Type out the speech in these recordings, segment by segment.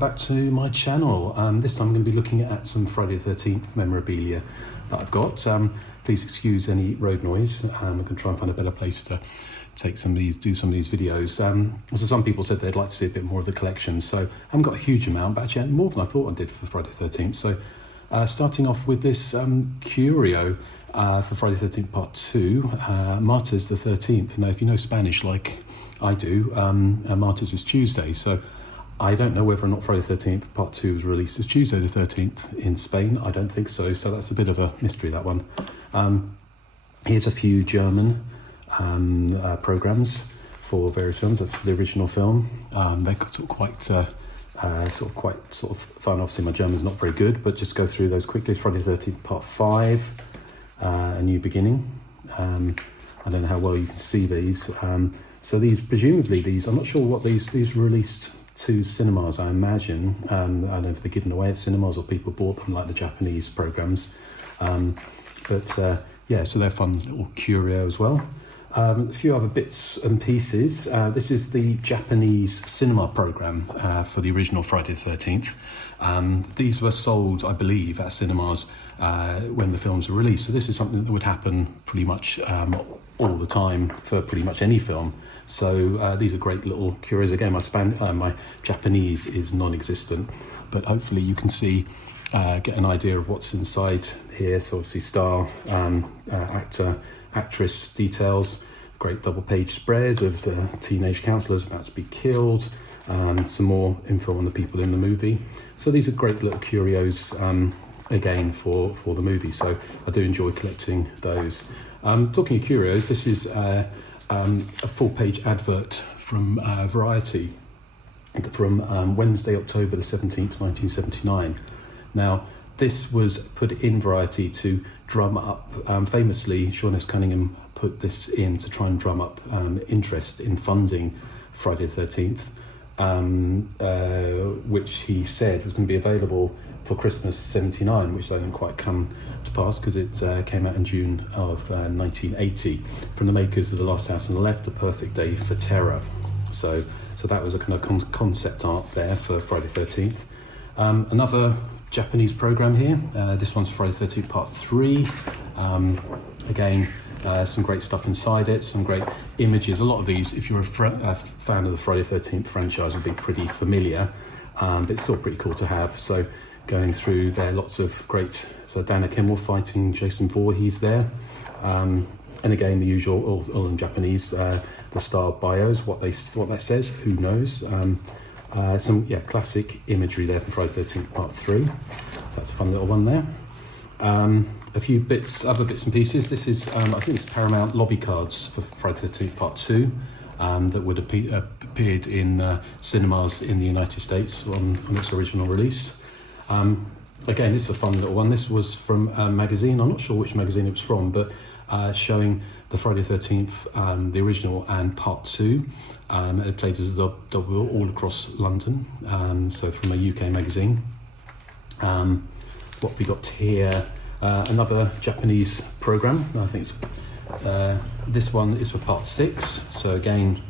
back to my channel. This time I'm going to be looking at some Friday the 13th memorabilia that I've got. Please excuse any road noise. I'm going to try and find a better place to do some of these videos. So some people said they'd like to see a bit more of the collection, so I haven't got a huge amount, but actually more than I thought I did for Friday the 13th. So starting off with this curio for Friday the 13th Part 2, Martyrs the 13th. Now, if you know Spanish like I do, Martyrs is Tuesday, so I don't know whether or not Friday the 13th Part 2 was released as Tuesday the 13th in Spain. I don't think so, so that's a bit of a mystery, that one. Here's a few German programs for various films, for the original film. They're quite fun. Obviously my German's not very good, but just go through those quickly. Friday the 13th Part 5, A New Beginning. I don't know how well you can see these. So these, presumably these, I'm not sure what these were released to cinemas, I imagine. I don't know if they're given away at cinemas or people bought them like the Japanese programs. Yeah, so they're fun little curio as well. A few other bits and pieces. This is the Japanese cinema program for the original Friday the 13th. These were sold, I believe, at cinemas when the films were released. So this is something that would happen pretty much all the time for pretty much any film. So these are great little curios. Again, my Japanese is non-existent, but hopefully you can see, get an idea of what's inside here. So obviously star, actor, actress details, great double page spread of the teenage counsellors about to be killed, some more info on the people in the movie. So these are great little curios, again, for the movie. So I do enjoy collecting those. Talking of curios, this is a full-page advert from Variety from Wednesday, October the 17th, 1979. Now, this was put in Variety to drum up, famously, Sean S. Cunningham put this in to try and drum up interest in funding Friday the 13th, which he said was going to be available for Christmas '79, which didn't quite come to pass because it came out in June of 1980, from the makers of The Last House on the Left, A Perfect Day for Terror. So that was a kind of concept art there for Friday the 13th. Another Japanese program here. This one's Friday the 13th Part 3. Again, some great stuff inside it, some great images. A lot of these, if you're a fan of the Friday the 13th franchise, would be pretty familiar, but it's still pretty cool to have. So going through there, lots of great, so Dana Kimmel fighting Jason Voorhees there. And again, the usual, all in Japanese, the star bios, what that says, who knows. Some classic imagery there from Friday the 13th Part 3. So that's a fun little one there. A few other bits and pieces. This is, I think it's Paramount lobby cards for Friday the 13th Part 2 that would have appeared in cinemas in the United States on its original release. Again, it's a fun little one. This was from a magazine. I'm not sure which magazine it was from, but showing the Friday the 13th, the original and Part 2. It played as a double all across London, so from a UK magazine. What we got here, another Japanese program. I think it's, this one is for Part 6. So again,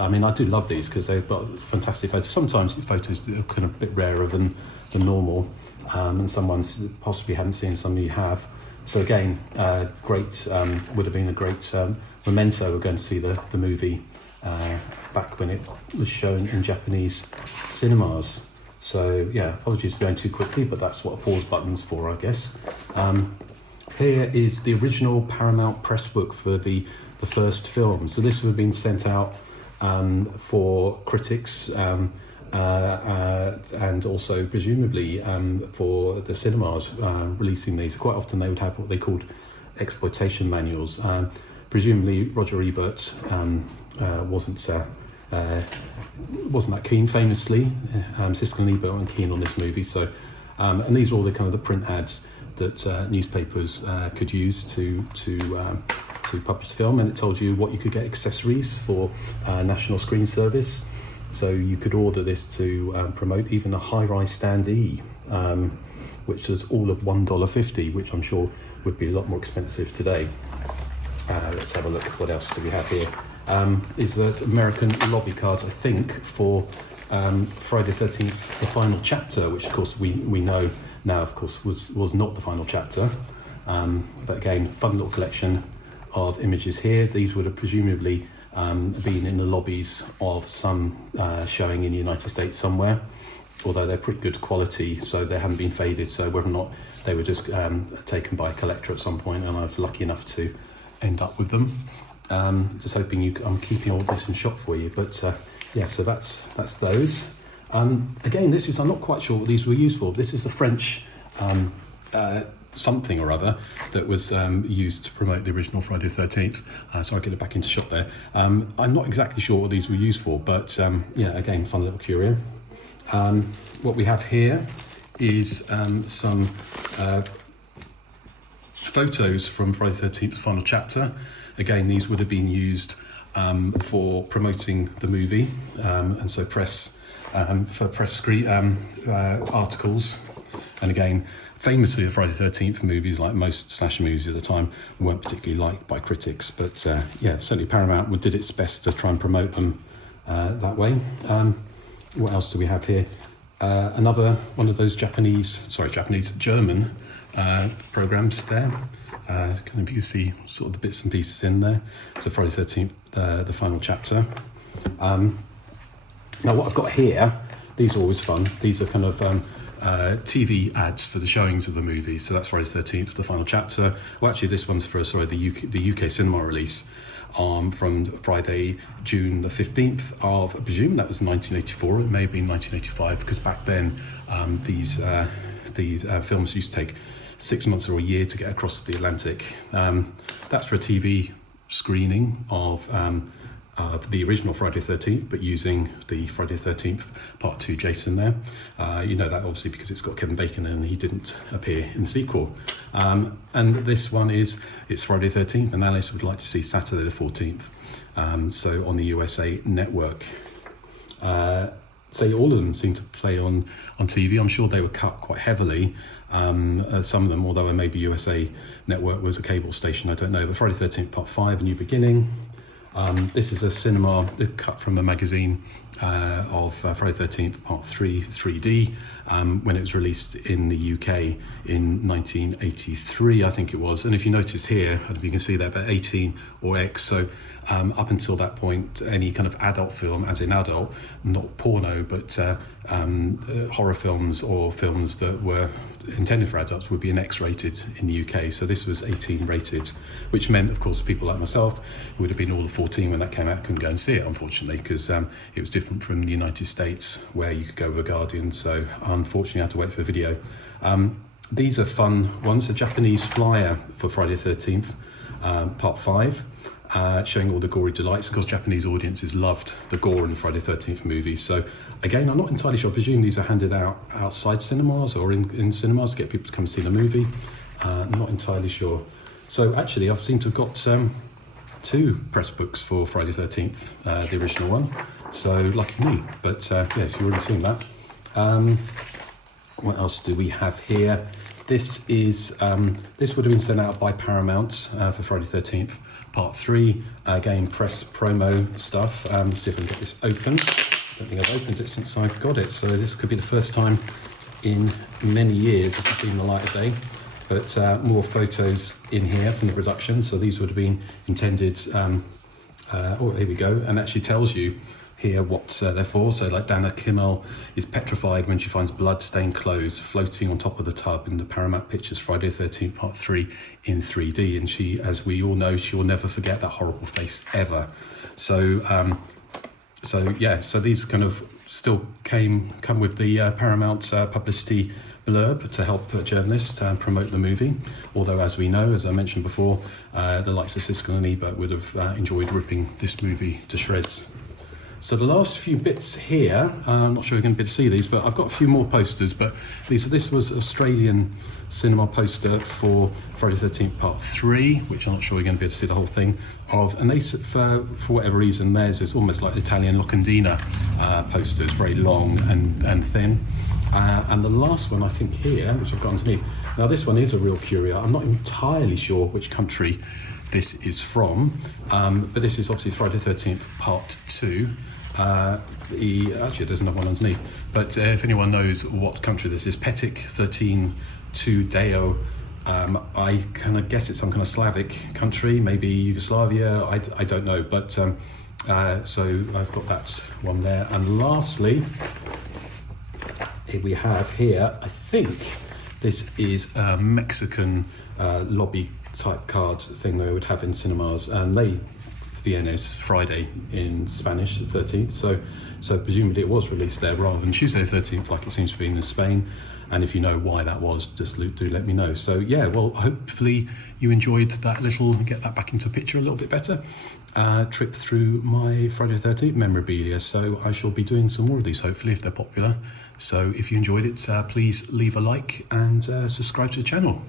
I mean, I do love these because they've got fantastic photos. Sometimes the photos are kind of a bit rarer than normal, and some ones possibly haven't seen, some you have. So again, great, would have been a great memento. We're going to see the movie back when it was shown in Japanese cinemas. So yeah, apologies for going too quickly, but that's what a pause button's for, I guess. Here is the original Paramount press book for the first film. So this would have been sent out for critics, and also presumably for the cinemas releasing these. Quite often they would have what they called exploitation manuals. Presumably Roger Ebert wasn't that keen, famously. Siskel and Ebert weren't keen on this movie. So, and these are all the kind of the print ads that newspapers could use to publish the film, and it told you what you could get accessories for National Screen Service. So you could order this to promote even a high-rise standee, which was all of $1.50, which I'm sure would be a lot more expensive today. Let's have a look. What else do we have here? Is that American lobby cards, I think, for Friday the 13th, the final chapter, which of course we know now, of course, was not the final chapter. But again, fun little collection of images here. These would have presumably been in the lobbies of some showing in the United States somewhere, although they're pretty good quality, so they haven't been faded. So whether or not they were just taken by a collector at some point, and I was lucky enough to end up with them. Just hoping I'm keeping all this in shot for you. But yeah, so that's those. Again, I'm not quite sure what these were used for. This is a French something or other that was used to promote the original Friday the 13th. So I'll get it back into shot there. I'm not exactly sure what these were used for, but yeah, again, fun little curio. What we have here is some photos from Friday the 13th final chapter. Again, these would have been used for promoting the movie, and so for press screen articles. And again, famously, the Friday the 13th movies, like most slasher movies at the time, weren't particularly liked by critics. But yeah, certainly Paramount did its best to try and promote them that way. What else do we have here? Another one of those German programs there. Kind of you see sort of the bits and pieces in there. So Friday the 13th, the final chapter. Now what I've got here, these are always fun. These are kind of TV ads for the showings of the movie. So that's Friday the 13th, the final chapter. Well, actually, this one's for the UK cinema release from Friday, June the 15th of, I presume that was 1984. It may have been 1985, because back then these films used to take 6 months or a year to get across the Atlantic. That's for a TV screening of the original Friday the 13th, but using the Friday the 13th Part 2 Jason there. You know that obviously because it's got Kevin Bacon and he didn't appear in the sequel. And this one it's Friday the 13th, and Alice would like to see Saturday the 14th. So on the USA Network. So all of them seem to play on TV. I'm sure they were cut quite heavily. Some of them, although maybe USA Network was a cable station, I don't know. But Friday the 13th Part 5, A New Beginning. This is a cinema cut from a magazine of Friday the 13th Part 3 3D when it was released in the UK in 1983, I think it was. And if you notice here, I don't know if you can see that, but 18 or X. So up until that point, any kind of adult film, as in adult, not porno, but horror films or films that were intended for adults would be an X-rated in the UK. So this was 18 rated, which meant, of course, people like myself would have been all of 14 when that came out, couldn't go and see it, unfortunately, because it was different from the United States, where you could go with a Guardian. So unfortunately, I had to wait for a video. These are fun ones. A Japanese flyer for Friday the 13th, Part 5. Showing all the gory delights. Of course, Japanese audiences loved the gore in the Friday the 13th movies. So again, I'm not entirely sure. I presume these are handed out outside cinemas or in cinemas to get people to come and see the movie. I'm not entirely sure. So actually, I've seemed to have got 2 press books for Friday the 13th, the original one. So lucky me. But yeah, if you've already seen that. What else do we have here? This is this would have been sent out by Paramount for Friday the 13th. Part 3, again, press promo stuff. See if I can get this open. I don't think I've opened it since I've got it, so this could be the first time in many years this has seen the light of day. But more photos in here from the production. So these would have been intended, oh, here we go, and actually tells you here what they're for. So like Dana Kimmel is petrified when she finds blood-stained clothes floating on top of the tub in the Paramount Pictures Friday the 13th Part 3 in 3D. And she, as we all know, she will never forget that horrible face ever. So yeah, so these kind of still come with the Paramount publicity blurb to help journalists promote the movie. Although, as we know, as I mentioned before, the likes of Siskel and Ebert would have enjoyed ripping this movie to shreds. So the last few bits here, I'm not sure you're going to be able to see these, but I've got a few more posters. But this was Australian cinema poster for Friday the 13th Part 3, which I'm not sure you're going to be able to see the whole thing of. And they, for whatever reason, theirs is almost like Italian locandina posters, very long and thin. And the last one, I think here, which I've got underneath. Now this one is a real curio. I'm not entirely sure which country this is from, but this is obviously Friday the 13th Part 2. Actually, there's another one underneath. But if anyone knows what country this is, Petic 13 to Deo. I kind of guess it's some kind of Slavic country, maybe Yugoslavia. I don't know. But so I've got that one there. And lastly, we have here, I think this is a Mexican lobby type card thing they would have in cinemas, and Vienna is Friday in Spanish, the 13th, so presumably it was released there rather than Tuesday the 13th like it seems to be in Spain. And if you know why that was, just do let me know. So yeah, well, hopefully you enjoyed that little, get that back into picture a little bit better, trip through my Friday the 13th memorabilia. So I shall be doing some more of these, hopefully, if they're popular. So if you enjoyed it, please leave a like and subscribe to the channel.